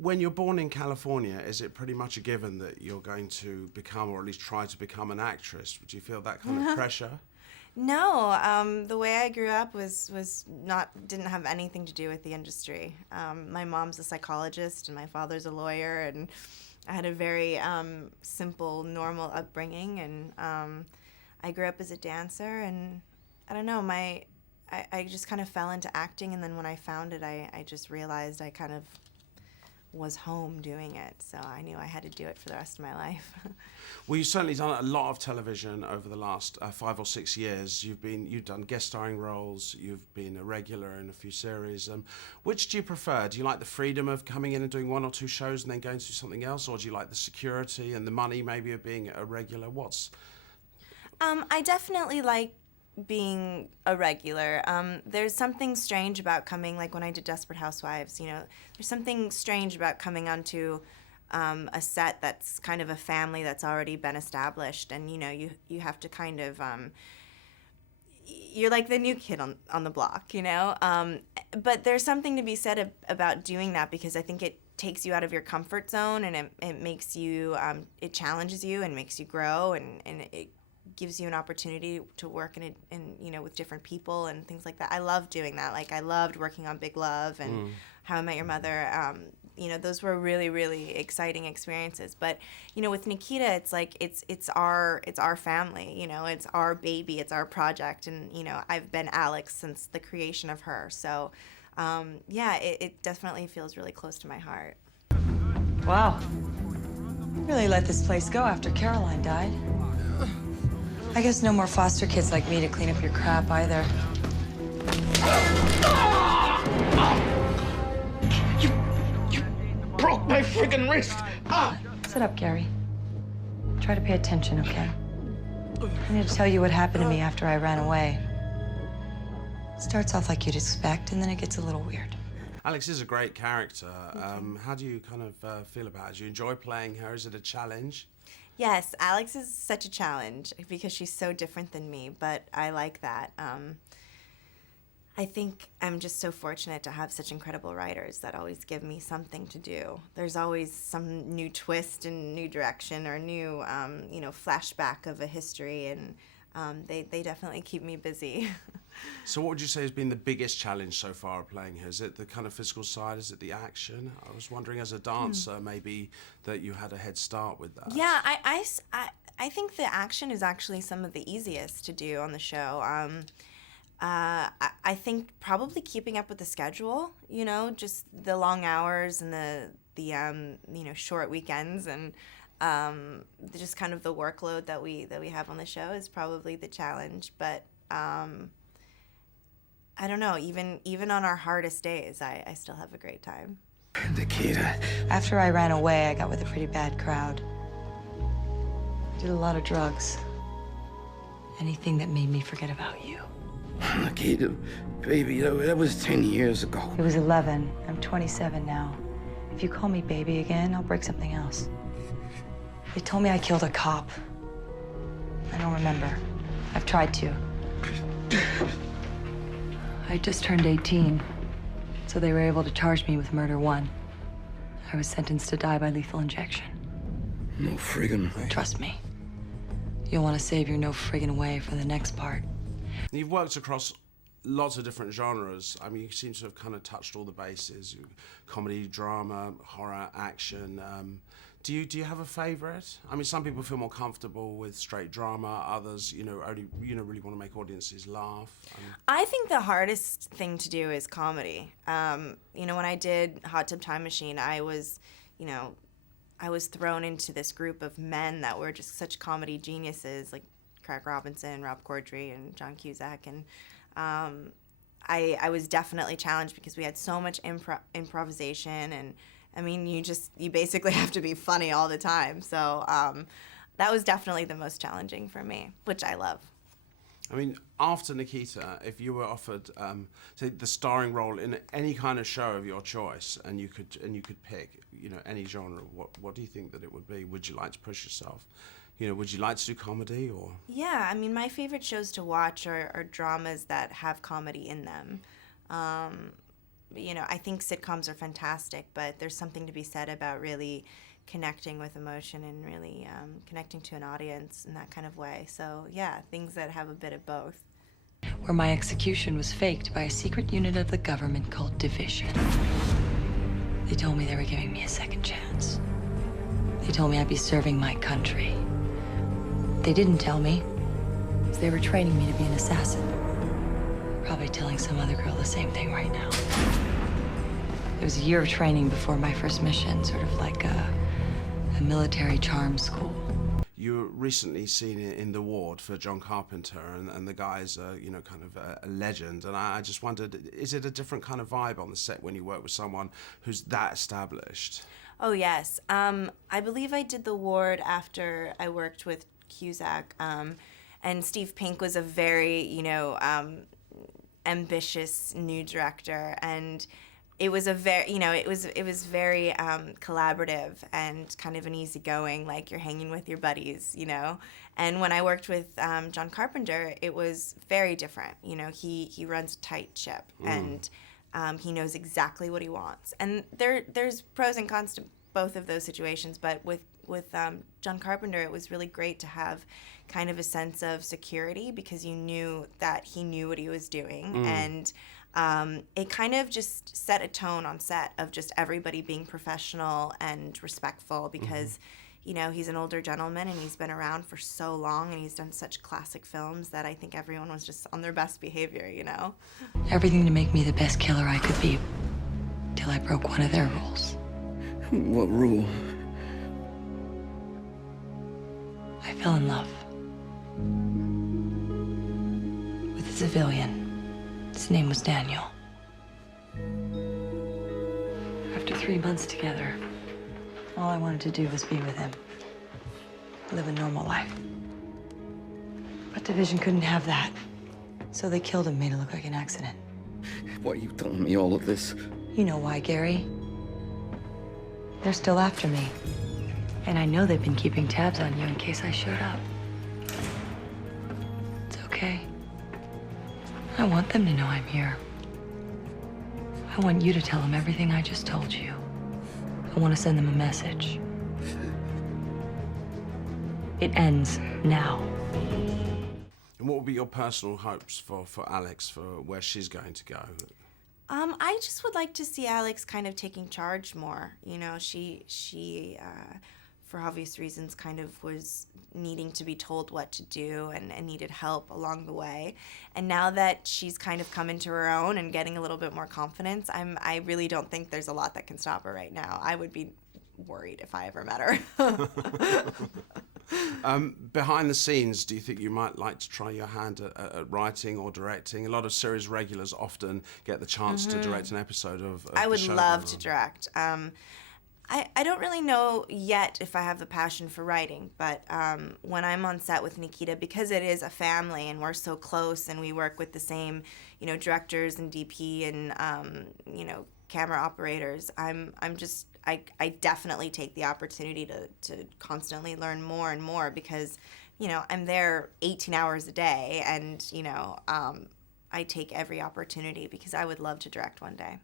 When you're born in California, is it pretty much a given that you're going to become, or at least try to become, an actress? Would you feel that kind of pressure? No, the way I grew up was not didn't have anything to do with the industry. My mom's a psychologist and my father's a lawyer, and I had a very simple, normal upbringing. And I grew up as a dancer, and I don't know, I just kind of fell into acting, and then when I found it, I just realized I kind of was home doing it, so I knew I had to do it for the rest of my life. Well, you've certainly done a lot of television over the last 5 or 6 years. You've done guest starring roles. You've been a regular in a few series. Which do you prefer? Do you like the freedom of coming in and doing 1 or 2 shows and then going to do something else, or do you like the security and the money maybe of being a regular? I definitely like being a regular. There's something strange about coming, like when I did Desperate Housewives, there's something strange about coming onto a set that's kind of a family that's already been established, and you have to kind of you're like the new kid on the block. But there's something to be said about doing that, because I think it takes you out of your comfort zone, and it makes you it challenges you and makes you grow, and it gives you an opportunity to work in with different people and things like that. I love doing that. Like, I loved working on Big Love and How I Met Your Mother. Those were really, really exciting experiences. But with Nikita, it's like it's our family. It's our baby. It's our project. And I've been Alex since the creation of her. So it definitely feels really close to my heart. Wow. You really let this place go after Caroline died. I guess no more foster kids like me to clean up your crap either. You broke my friggin' wrist! Ah! Sit up, Gary. Try to pay attention, okay? I need to tell you what happened to me after I ran away. It starts off like you'd expect, and then it gets a little weird. Alex is a great character. How do you kind of feel about it? Do you enjoy playing her? Is it a challenge? Yes, Alex is such a challenge because she's so different than me, but I like that. I think I'm just so fortunate to have such incredible writers that always give me something to do. There's always some new twist and new direction, or new, flashback of a history, and they definitely keep me busy. So what would you say has been the biggest challenge so far of playing her? Is it the kind of physical side? Is it the action? I was wondering, as a dancer, maybe that you had a head start with that. Yeah, I think the action is actually some of the easiest to do on the show. I think probably keeping up with the schedule, just the long hours and the short weekends, and just kind of the workload that we have on the show is probably the challenge. But I don't know, even on our hardest days, I still have a great time. Nikita. After I ran away, I got with a pretty bad crowd. Did a lot of drugs. Anything that made me forget about you. Nikita, baby, that was 10 years ago. It was 11. I'm 27 now. If you call me baby again, I'll break something else. They told me I killed a cop. I don't remember. I've tried to. I just turned 18, so they were able to charge me with murder 1. I was sentenced to die by lethal injection. No friggin' way. Trust me. You'll want to save your no friggin' way for the next part. You've worked across lots of different genres. I mean, you seem to have kind of touched all the bases: comedy, drama, horror, action. Do you have a favorite? I mean, some people feel more comfortable with straight drama. Others, only really want to make audiences laugh. I think the hardest thing to do is comedy. When I did Hot Tub Time Machine, I was thrown into this group of men that were just such comedy geniuses, like Craig Robinson, Rob Corddry, and John Cusack, and I was definitely challenged because we had so much improvisation, and I mean, you basically have to be funny all the time. So that was definitely the most challenging for me, which I love. I mean, after Nikita, if you were offered, say, the starring role in any kind of show of your choice, and you could pick, any genre, what do you think that it would be? Would you like to push yourself? Would you like to do comedy, or? Yeah, I mean, my favorite shows to watch are dramas that have comedy in them. I think sitcoms are fantastic, but there's something to be said about really connecting with emotion and really connecting to an audience in that kind of way. So yeah, things that have a bit of both. Where my execution was faked by a secret unit of the government called Division. They told me they were giving me a second chance. They told me I'd be serving my country. They didn't tell me they were training me to be an assassin. Probably telling some other girl the same thing right now. It was a year of training before my first mission, sort of like a military charm school. You were recently seen in The Ward for John Carpenter, and the guy's kind of a legend. And I just wondered, is it a different kind of vibe on the set when you work with someone who's that established? Oh, yes. I believe I did The Ward after I worked with Cusack. And Steve Pink was a very, ambitious new director. And it was a very, it was very collaborative and kind of an easygoing, like you're hanging with your buddies, And when I worked with John Carpenter, it was very different. He runs a tight ship, and he knows exactly what he wants. And there's pros and cons to both of those situations, but with John Carpenter, it was really great to have kind of a sense of security because you knew that he knew what he was doing, and it kind of just set a tone on set of just everybody being professional and respectful because, he's an older gentleman and he's been around for so long and he's done such classic films that I think everyone was just on their best behavior, Everything to make me the best killer I could be, till I broke one of their rules. What rule? I fell in love with a civilian. His name was Daniel. After 3 months together, all I wanted to do was be with him. Live a normal life. But Division couldn't have that. So they killed him, made it look like an accident. Why are you telling me all of this? You know why, Gary. They're still after me. And I know they've been keeping tabs on you in case I showed up. It's okay. I want them to know I'm here. I want you to tell them everything I just told you. I want to send them a message. It ends now. And what would be your personal hopes for Alex, for where she's going to go? I just would like to see Alex kind of taking charge more. She for obvious reasons, kind of was needing to be told what to do and needed help along the way. And now that she's kind of come into her own and getting a little bit more confidence, I really don't think there's a lot that can stop her right now. I would be worried if I ever met her. Behind the scenes, do you think you might like to try your hand at writing or directing? A lot of series regulars often get the chance to direct an episode of I the would show. love to direct. I don't really know yet if I have the passion for writing, but when I'm on set with Nikita, because it is a family and we're so close and we work with the same, directors and DP and, camera operators, I definitely take the opportunity to constantly learn more and more because, I'm there 18 hours a day and, I take every opportunity because I would love to direct one day.